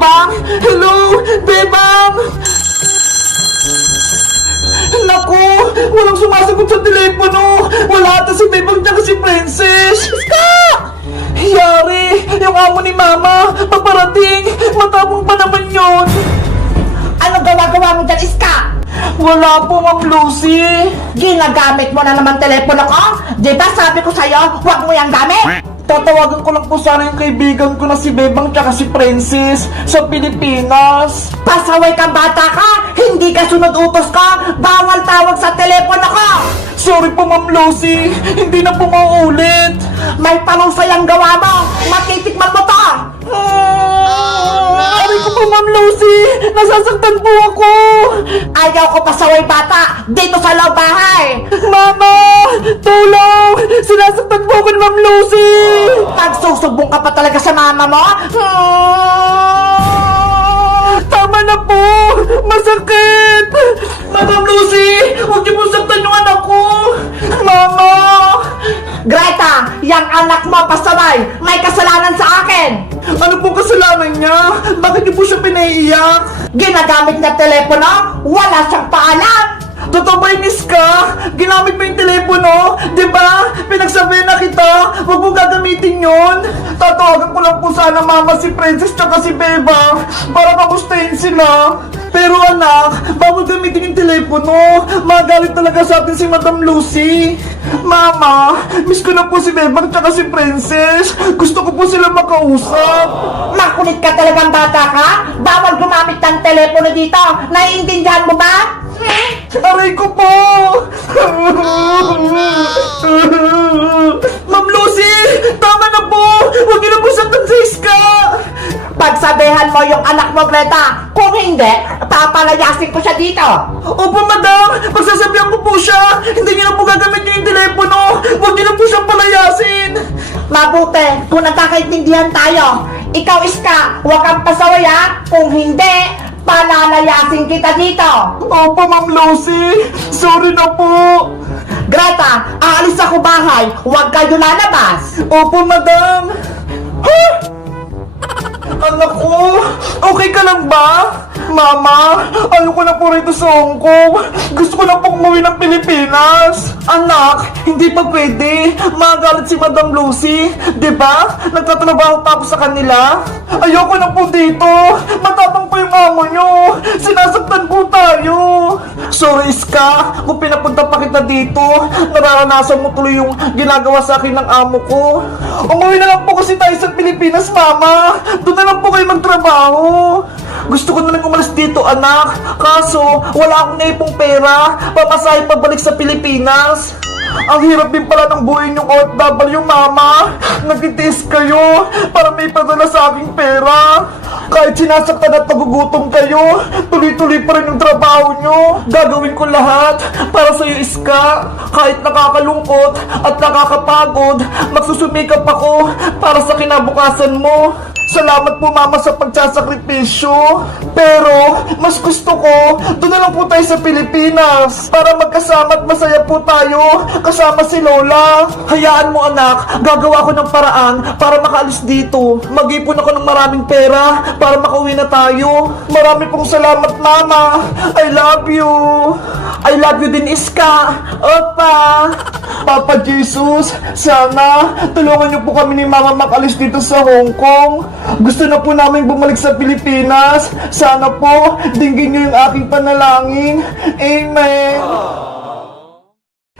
Bebang! Hello! Bebang! Naku! Walang sumasagot sa telepono! Wala ata si Bebang tsaka si Princess! Iska! Yari! Yung amo ni Mama! Paparating! Matapang pa naman yun! Ano gawa-gawa mo dyan, Iska? Wala po, Ma'am Lucy! Ginagamit mo na naman telepono ko? Di ba sabi ko sa'yo, huwag mo yung gamit? Tatawagan ko lang po sana yung kaibigan ko na si Bebang tsaka si Princess sa Pilipinas. Pasaway kang bata ka! Hindi ka sunod utos ko! Bawal tawag sa telepono ko! Sorry po, Ma'am Lucy. Hindi na po mauulit. May palusay ang gawa mo! Matitikman mo to! Aray ko po, Ma'am Lucy. Nasasaktan po ako. Ayaw ko pasaway bata dito sa loob bahay! Mama! Tulong! Sinasaktan po ako ni Ma'am Lucy. Pagsusubong ka pa talaga sa mama mo? Tama na po. Masakit. Ma'am Lucy, huwag niyo po saktan yung anak ko. Mama! Greta, yang anak mo pasaway! May kasalanan sa akin! Ano po kasalanan niya? Bakit niyo po siya pinaiiyak? Ginagamit niya telepono, wala siyang paalam! Totoo ba yun, Iska? Ginamit mo yung telepono? Diba? Pinagsabihan na kita. Huwag mo gagamitin yun. Tatawagan ko lang po sana Mama si Princess tsaka si Beba para kamustahin sila. Pero anak, bawal gamitin yung telepono. Magalit talaga sa atin si Madam Lucy. Mama, miss ko na po si Bebang tsaka si Princess. Gusto ko po sila makausap. Makulit ka talagang bata ka? Bawal gumamit ng telepono dito! Naiintindihan mo ba? Aray ko po! Ma'am Lucy! Tama na po! Huwag niyo na po saktan sa Iska! Pagsabihan mo yung anak mo, Greta! Kung hindi, papalayasin ko siya dito! Opo, madam! Pagsasabihan ko po siya! Hindi niyo na po gagamitin yung telepono! Huwag niyo na po siyang palayasin! Mabuti kung nagkakaintindihan tayo! Ikaw, Iska, huwag kang pasaway ha! Kung hindi, palalayasin kita dito! Opo, Ma'am Lucy! Sorry na po! Greta, aalis ako bahay! Huwag kayo lalabas! Opo, madam! Anak ko, okay ka lang ba? Mama, ayoko na po rito sa Hong Kong. Gusto ko na po umuwi ng Pilipinas. Anak, hindi pa pwede. Magalit si Madam Lucy. Diba? Nagtatrabaho pa ako sa kanila. Ayoko na po dito. Matapang po yung amo nyo. Sinasaktan po tayo. Sorry, Iska. Kung pinapunta pa kita dito, nararanasan mo tuloy yung ginagawa sa akin ng amo ko. Umuwi na lang po kasi tayo sa Pilipinas, Mama. Doon na lang po kayo magtrabaho. Gusto ko na lang umalis dito, anak. Kaso, wala akong naipong pera. Pamasahe pabalik sa Pilipinas. Ang hirap din pala ng buhay niyong OFW, Mama. Nagtitiis kayo para may padala sa aking pera. Kahit sinasaktan at nagugutom kayo, tuloy-tuloy pa rin yung trabaho niyo. Gagawin ko lahat para sa'yo, Iska. Kahit nakakalungkot at nakakapagod, magsusumikap ako para sa kinabukasan mo. Salamat po, Mama, sa pagsasakripisyo. Pero, mas gusto ko, doon na lang po tayo sa Pilipinas para magkasama at masaya po tayo kasama si Lola. Hayaan mo, anak, gagawa ko ng paraan para makaalis dito. Mag-ipon ako ng maraming pera para makauwi na tayo. Marami pong salamat, Mama. I love you. I love you din, Iska. Opa. Papa Jesus, sana tulungan niyo po kami ni Mama makalis dito sa Hong Kong. Gusto na po namin bumalik sa Pilipinas. Sana po, dinggin niyo yung aking panalangin. Amen.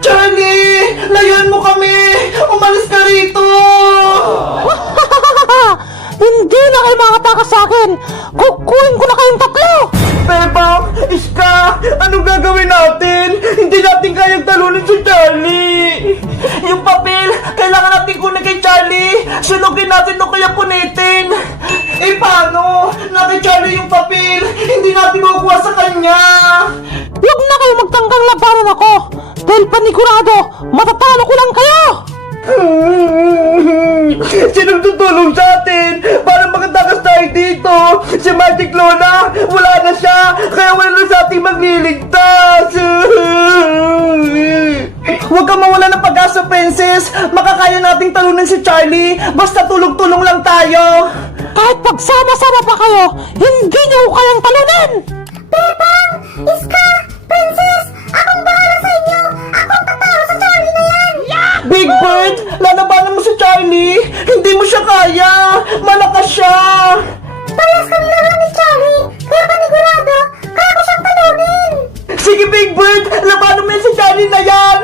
Charlie! Layuan mo kami! Umalis ka rito! Hindi na kayo makatakas sa akin! Kukuhin ko na kayong tatlo! Bebang! Iska! Ano gagawin natin? Hindi natin kayang talunin si Charlie! Yung papel! Kailangan natin kunin kay Charlie! Sunugin natin o kaya punitin! Eh paano? Na kay Charlie yung papel! Hindi natin makukuha sa kanya! Huwag na kayo magtanggang labanan ako! Dahil panigurado, matatalo ko lang kayo! Sinong tutulong sa atin para makatakas tayo dito? Si Magic Lola, wala na siya, kaya wala na sa ating magliligtas. Huwag kang mawala ng pag-asa, Princess. Makakaya nating talunin si Charlie, basta tulong-tulong lang tayo. Kahit pagsama-sama pa kayo, hindi niyo ko kayang talunin! Bebang! Iska! Princess! Akong bahala sa inyo! Akong tatalo sa Charlie na yan! Big Bird, lalabanan mo si Charlie! Hindi mo siya kaya! Malakas siya! Parehas kami lang ni Charlie! Kaya panigurado, kaya ko siyang talunin! Sige Big Bird, labanan mo yan si Charlie na yan!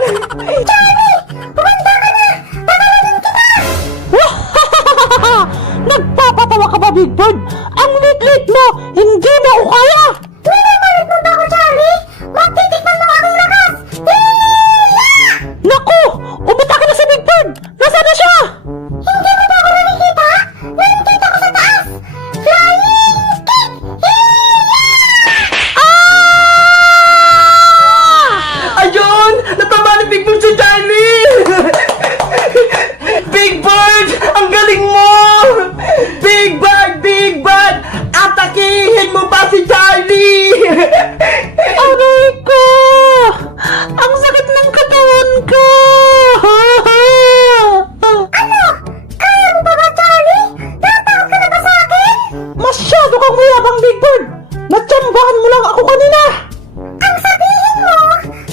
Charlie! Pumanda ka na! Tatalunin kita! Nagpapatawa ka ba, Big Bird? Ang lit-lit mo! Hindi mo ako kaya! Minamalit mo ba ako, Charlie? Magtitikman mo aking lakas! Naku! Umutake na si Big Bird! Nasaan na siya? Hindi mo ba ako nakikita? Nakikita ko sa taas! Flying kick! Ayun! Natama ni Big Bird si Charlie! Big Bird! Ang galing mo! Big Bird! Big Bird! Atakihin mo pa si Charlie! Aray ko! Ang sakit ng katawan ko! Ano? Kaya mo ba ba, Charlie? Natakot ka na ba sa akin? Masyado kang mayabang, Big Bird! Natsambahan mo lang ako kanina! Ang sabihin mo,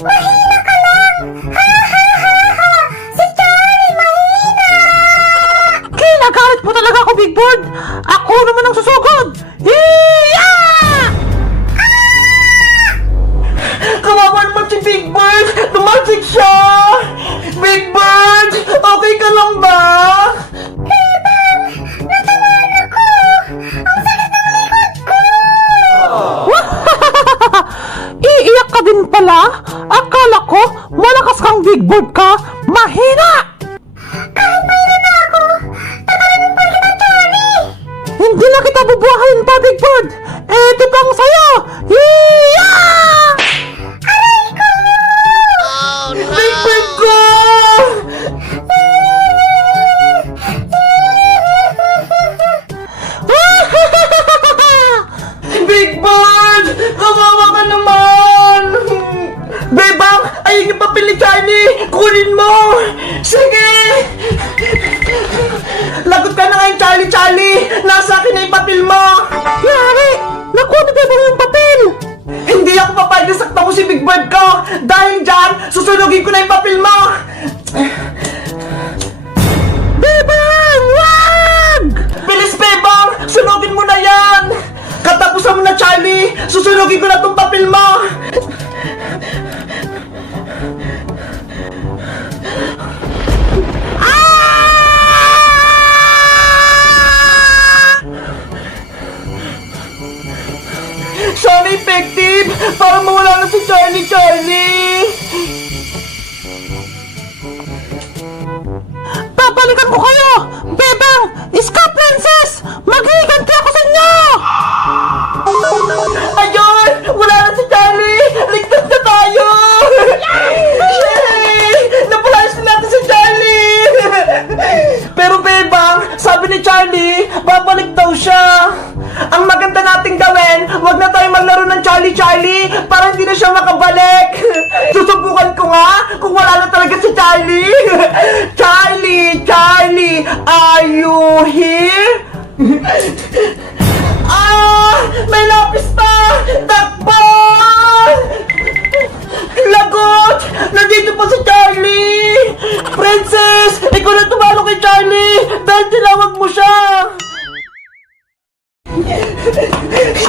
mahina ka lang! Ha ha ha ha! Si Charlie mahina! Kinagalit mo talaga ako, Big Bird! Ako naman ang susugod! Hiya! Kawawa naman si Big Bird! Tumalsik siya! Big Bird! Okay ka lang ba? Iiyak ka din pala? Akala ko, malakas kang Big Bird ka, mahina! Kahit mahina na ako, tatalinin pa kita, Charlie! Hindi na kita bubuhayin pa, Big Bird! Eto pang sayo! Hiya! Aray ko! Big Bird ko! Big Bird! Kawawa ka naman! Bebang! Ayun yung papel ni Charlie! Kunin mo! Sige! Lagot ka na ngayon, Charlie! Charlie! Nasa akin na yung papel mo! Yari! Naku, ni Bebang yung papel! Hindi ako papayag na sakta mo si Big Bird ko! Dahil dyan, susunugin ko na yung papel mo! Bebang! Wag! Bilis, Bebang! Sunugin mo na yan! Katapusan mo na, Charlie! Susunugin ko na tong papel mo! Sana effective! Para mawala na si Charlie! Babalikan ko kayo! Bebang! Iska, Princess! Maghihiganti ako sa inyo! Ayun! Wala na si Charlie! Ligtas na tayo! Yay! Napalayas na natin si Charlie! Pero Bebang, sabi ni Charlie, babalik daw siya! Ang maganda nating gawin, wag na tayo maglaro ng Charlie para hindi na siya makabalik! Susubukan ko nga kung wala na talaga si Charlie! Charlie! Are you here? May lapis pa! Takbo! Lagot! Nandito po si Charlie! Princess! Ikaw na tumalo kay Charlie! Dahil tinawag mo siya!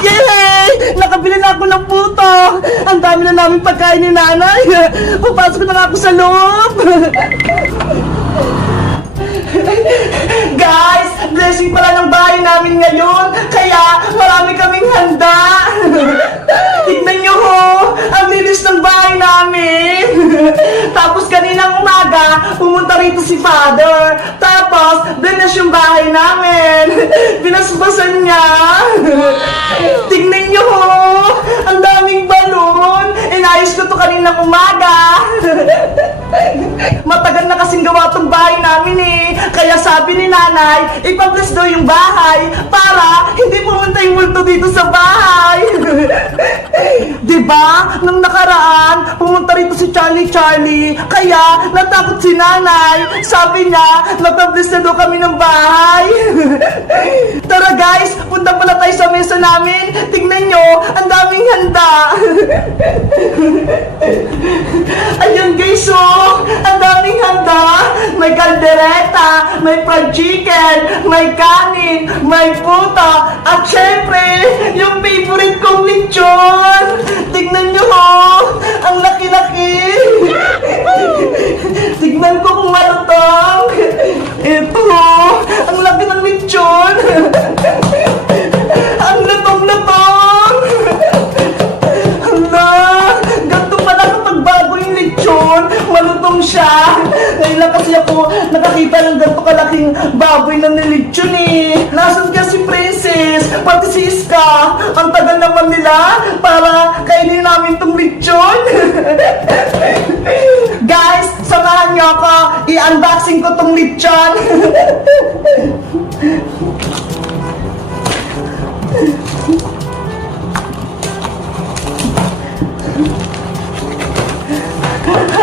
Yay! Nakabili na ako ng puto! Ang dami na namin pagkain ni nanay! Papasok na nga ako sa loob! Guys! Blessing pala ng bahay namin ngayon! Kaya marami kaming handa! Tignan nyo ho! Ang linis ng bahay namin! Tapos kaninang umaga, pumunta rito si Father! Tapos, blinas yung bahay namin! Binasbasan niya! Tignan nyo ho! Ang daming balon! Inayos ko to kaninang umaga! Matagal na kasing gawa tong bahay namin eh! Kaya sabi ni nanay, ipabless daw yung bahay para hindi pumunta yung multo punta dito sa bahay. Diba? Nung nakaraan, pumunta rito si Charlie. Kaya, natakot si nanay. Sabi niya, natablis na daw kami ng bahay. Tara guys, punta pala tayo sa mesa namin. Tingnan nyo, ang daming handa. Ayan guys, oh, ang daming handa. May kaldereta, may fried chicken, may kanin, may puta, at syempre, yung favorite kong lechon. Tignan nyo, oh, ang laki-laki. Tignan ko kung malutong. Ito, oh, ang laki ng lechon. Ang lutong-lutong. Hala, ganito pala kapag bago yung lechon, malutong siya. Ngayon lang kasi ako nakakita ng ganito kalaking baboy na nilechon eh. Nasaan ka si Princess? Pati si Iska. Ang tagal naman nila para kainin namin tong lechon. Guys, samahan niyo ako. I-unboxing ko tong lechon.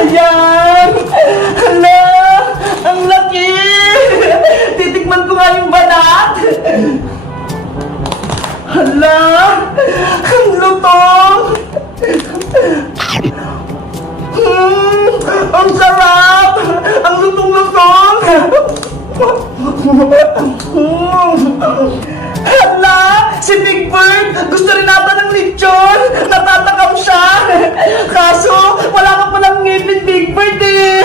Ayan! Hala! Ang laki! Titikman ko nga yung balat! Hala! Ang lutong! Ang sarap! Ang lutong-lutong! Hala! Si Big Bird! Gusto rin nata ng lechon! Natatakam siya! Kaso, wala ka palang ngipin, Big Bird eh!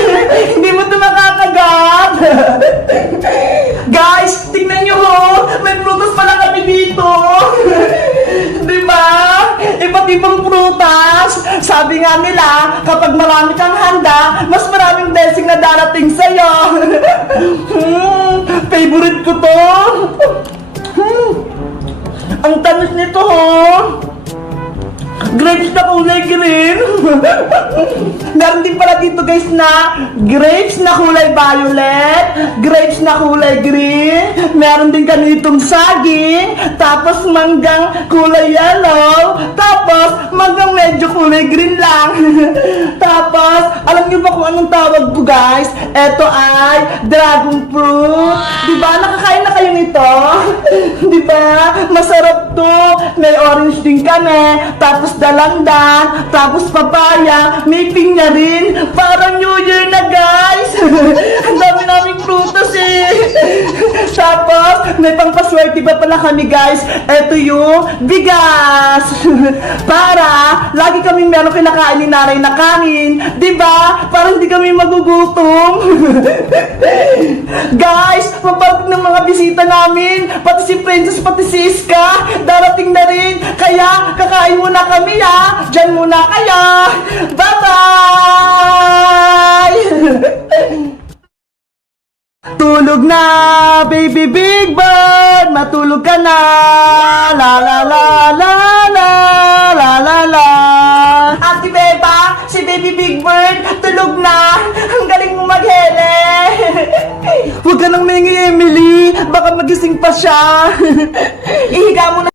Hindi mo ito makakagat! Guys, tingnan nyo ho! May prutas pala kami dito! Diba? Iba't ibang prutas! Sabi nga nila, kapag marami kang handa, mas maraming blessing na darating sa'yo! Favorite ko to! Ang tamis nito, ho! Grapes na kulay green! Meron din pala dito guys na grapes na kulay violet, grapes na kulay green, meron din kanitong saging, tapos manggang kulay yellow, tapos manggang medyo kulay green lang. Tapos, alam niyo ba kung anong tawag po guys? Ito ay dragon fruit. Diba? Nakakain na kayo nito? Diba? Masarap to. May orange din kami. Tapos dalandan. Tapos papaya. May pinya rin. Parang New Year na guys. Ang dami naming prutas eh. Tapos, may pangpaswerte pa pala kami guys. Ito yung bigas. Para lagi kaming meron kinakain ni nanay na kanin. Diba? Para hindi kami magugutom. Guys, mapapag ng mga bisita namin. Pati si Princess, pati si Iska. Darating na rin. Kaya, kakain muna kami ha. Diyan muna kayo. Bye-bye! Tulog na, baby Big Bird. Matulog ka na. La la la la la la la la. Ate Beba, si baby Big Bird, tulog na. Ang galing mo maghele. Huwag ka nang mingi, Emily. Baka magising pa siya. Ihiga mo na.